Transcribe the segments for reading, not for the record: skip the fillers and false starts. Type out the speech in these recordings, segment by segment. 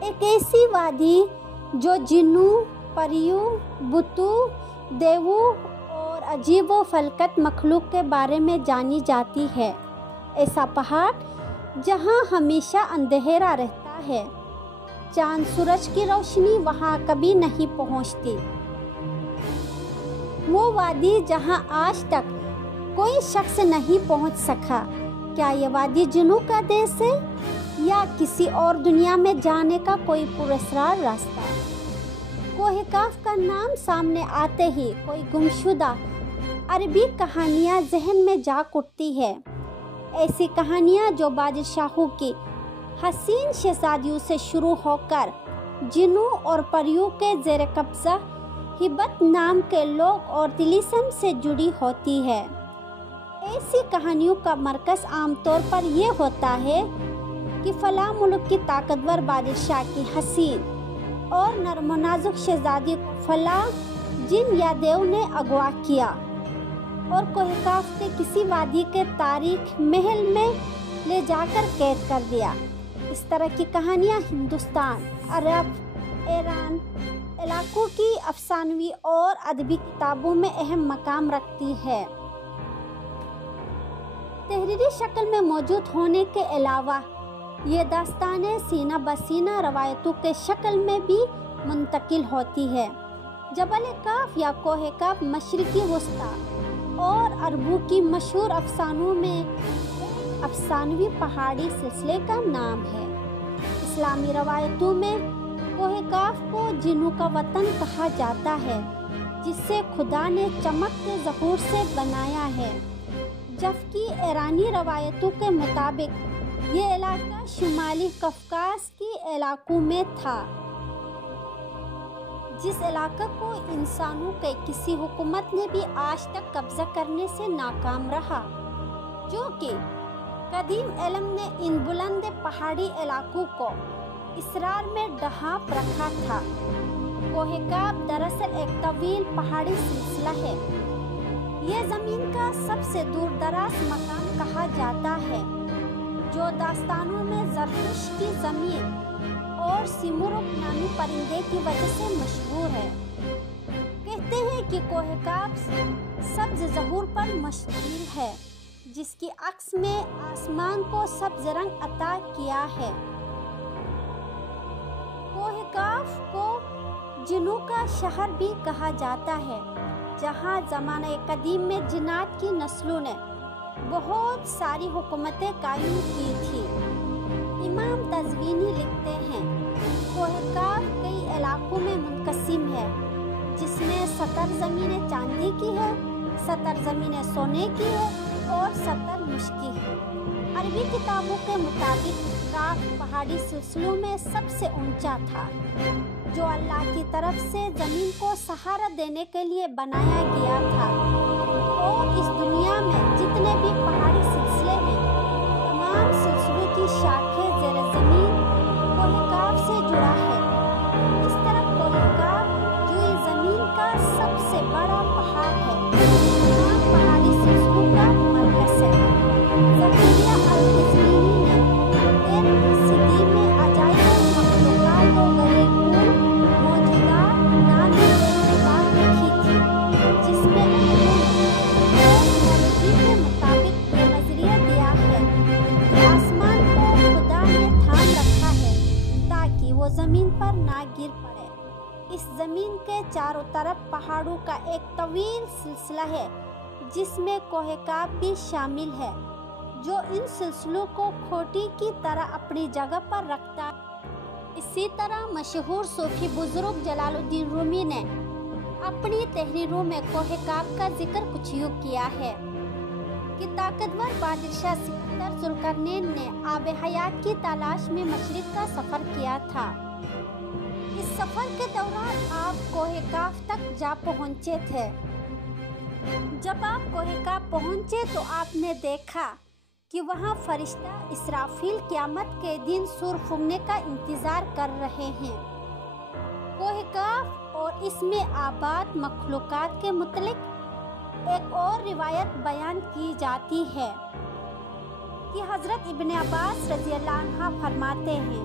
ایک ایسی وادی جو جنوں، پریوں، بتوں، دیووں اور عجیب و فلکت مخلوق کے بارے میں جانی جاتی ہے۔ ایسا پہاڑ جہاں ہمیشہ اندھیرا رہتا ہے، چاند سورج کی روشنی وہاں کبھی نہیں پہنچتی۔ وہ وادی جہاں آج تک کوئی شخص نہیں پہنچ سکا۔ کیا یہ وادی جنوں کا دیس ہے یا کسی اور دنیا میں جانے کا کوئی پراسرار راستہ؟ کوہ کاف کا نام سامنے آتے ہی کوئی گمشدہ عربی کہانیاں ذہن میں جاگ اٹھتی ہے۔ ایسی کہانیاں جو بادشاہوں کی حسین شہزادیوں سے شروع ہو کر جنوں اور پریوں کے زیر قبضہ ہبت نام کے لوگ اور طلسم سے جڑی ہوتی ہے۔ ایسی کہانیوں کا مرکز عام طور پر یہ ہوتا ہے کہ فلاں ملک کی طاقتور بادشاہ کی حسین اور نرم و نازک شہزادی کو فلاں جن یا دیو نے اغوا کیا اور کوہ کاف کے کسی وادی کے تاریخ محل میں لے جا کر قید کر دیا۔ اس طرح کی کہانیاں ہندوستان، عرب، ایران علاقوں کی افسانوی اور ادبی کتابوں میں اہم مقام رکھتی ہے۔ تحریری شکل میں موجود ہونے کے علاوہ یہ داستانیں سینہ بہ سینہ روایتوں کے شکل میں بھی منتقل ہوتی ہے۔ جبل کاف یا کوہ کاف مشرقی وسطی اور عربوں کی مشہور افسانوں میں ایک افسانوی پہاڑی سلسلے کا نام ہے۔ اسلامی روایتوں میں کوہ کاف کو جنوں کا وطن کہا جاتا ہے، جسے خدا نے چمک کے ظہور سے بنایا ہے، جبکہ ایرانی روایتوں کے مطابق یہ علاقہ شمالی قفقاز کے علاقوں میں تھا، جس علاقے کو انسانوں کے کسی حکومت نے بھی آج تک قبضہ کرنے سے ناکام رہا، جو کہ قدیم علم نے ان بلند پہاڑی علاقوں کو اسرار میں ڈھانپ رکھا تھا۔ کوہ کاف دراصل ایک طویل پہاڑی سلسلہ ہے۔ یہ زمین کا سب سے دور دراز مقام کہا جاتا ہے، جو داستانوں میں زرتشت کی زمین اور سیمرغ نامی پرندے کی وجہ سے مشہور ہے۔ کہتے ہیں کہ کوہ کاف سبز ظہور پر مشتمل ہے، جس کی عکس میں آسمان کو سبز رنگ عطا کیا ہے۔ کوہ کاف کو جنوں کا شہر بھی کہا جاتا ہے، جہاں زمانہ قدیم میں جنات کی نسلوں نے بہت ساری حکومتیں قائم کی تھی۔ امام تزوینی لکھتے ہیں، کوہ کاف کئی علاقوں میں منقسم ہے، جس میں 70 زمینیں چاندی کی ہے، 70 زمینیں سونے کی ہے اور 70 مشکی ہے۔ عربی کتابوں کے مطابق کاف پہاڑی سلسلوں میں سب سے اونچا تھا، جو اللہ کی طرف سے زمین کو سہارا دینے کے لیے بنایا گیا تھا، اور اس دنیا میں جتنے بھی پہاڑی سلسلے ہیں، تمام سلسلوں کی شاخیں زیر زمین کوہ کاف سے جڑا ہے۔ اس طرح کوہ کاف جو اس زمین کا سب سے بڑا پہاڑ ہے، تمام پہاڑی سلسلوں کا مرکز ہے۔ زکریا القزوینی نے 13ویں صدی میں عجائب المخلوقات و غریب موجودات نامی ایک کتاب لکھی تھی، جس میں انہوں نے ٹیکنالوجی کے مطابق یہ نظریہ دیا ہے کہ آسمان کو خدا نے تھام رکھا ہے تاکہ وہ زمین پر نہ گر پڑے۔ اس زمین کے چاروں طرف پہاڑوں کا ایک طویل سلسلہ ہے، جس میں کوہ کاف بھی شامل ہے، جو ان سلسلوں کو کھوٹی کی طرح اپنی جگہ پر رکھتا ہے۔ اسی طرح مشہور صوفی بزرگ جلال الدین رومی نے اپنی تحریروں میں کوہ کاف کا ذکر کچھ یوں کیا ہے کہ طاقتور بادشاہ سکندر ذوالقرنین نے آب حیات کی تلاش میں مشرق کا سفر کیا تھا۔ اس سفر کے دوران آپ کوہ کاف تک جا پہنچے تھے۔ جب آپ کوہ کاف پہنچے تو آپ نے دیکھا کہ وہاں فرشتہ اسرافیل قیامت کے دن سور پھونکنے کا انتظار کر رہے ہیں۔ کوہ کاف اور اس میں آباد مخلوقات کے متعلق ایک اور روایت بیان کی جاتی ہے کہ حضرت ابن عباس رضی اللہ عنہ فرماتے ہیں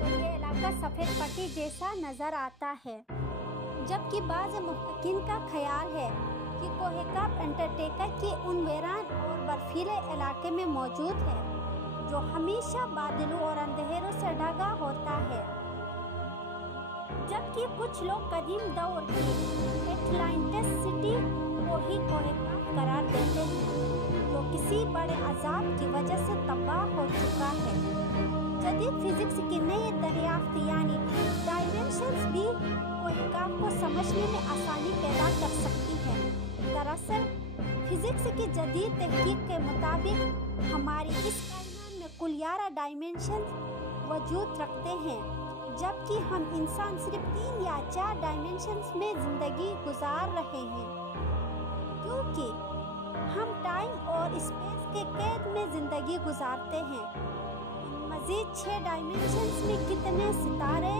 تو یہ علاقہ سفید پٹی جیسا نظر آتا ہے، جبکہ بعض محققین کا خیال ہے کہ کوہ کاف انٹارکٹیکا کے ان ویران اور برفیلے علاقے میں موجود ہے جو ہمیشہ بادلوں اور اندھیروں سے ڈھکا ہوتا ہے، جبکہ کچھ لوگ قدیم دور کی اٹلانٹس سٹی کو ہی کوہ کاف قرار دیتے ہیں جو کسی بڑے عذاب کی وجہ سے تباہ ہو چکا ہے۔ جدید فزکس کی نئی دریافت یعنی ڈائمینشنز بھی کوہ کاف کو سمجھنے میں آسانی پیدا کر سکتی ہے۔ دراصل فزکس کی جدید تحقیق کے مطابق ہماری اس کائنات میں کل 11 ڈائمینشنز وجود رکھتے ہیں، جبکہ ہم انسان صرف 3 یا 4 ڈائمینشنز میں زندگی گزار رہے ہیں، کیونکہ ہم ٹائم اور اسپیس کے قید میں زندگی گزارتے ہیں۔ مزید 6 ڈائمینشنز میں کتنے ستارے،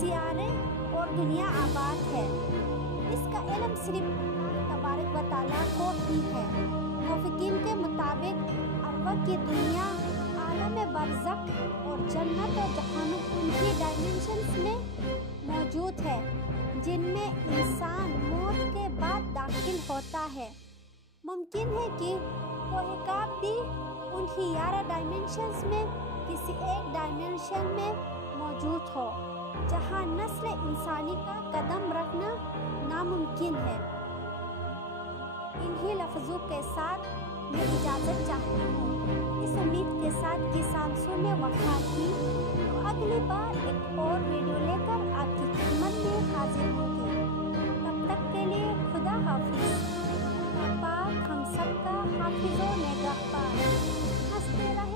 سیارے اور دنیا آباد ہے، اس کا علم صرف اللہ تبارک و تعالیٰ کو ہی ہے۔ محققین کے مطابق ارواح کی دنیا، عالم برزخ اور جنت و جہنم ان کی ڈائمینشنز میں موجود ہے جن میں انسان موت کے بعد داخل ہوتا ہے۔ ممکن ہے کہ کوہ کاف بھی انہی 11 ڈائمینشنز میں کسی ایک ڈائمینشن میں موجود ہو جہاں نسل انسانی کا قدم رکھنا ناممکن ہے۔ انہی لفظوں کے ساتھ میں اجازت چاہتی ہوں، اس امید کے ساتھ کہ سانسوں نے وفا کی تو اگلی بار ایک اور ویڈیو لے کر آپ کی خدمت میں حاضر ہوگی۔ تب تک کے لیے خدا حافظ۔ اللہ پاک ہم سب کا حافظ و نگہبان۔ ہنستے رہے۔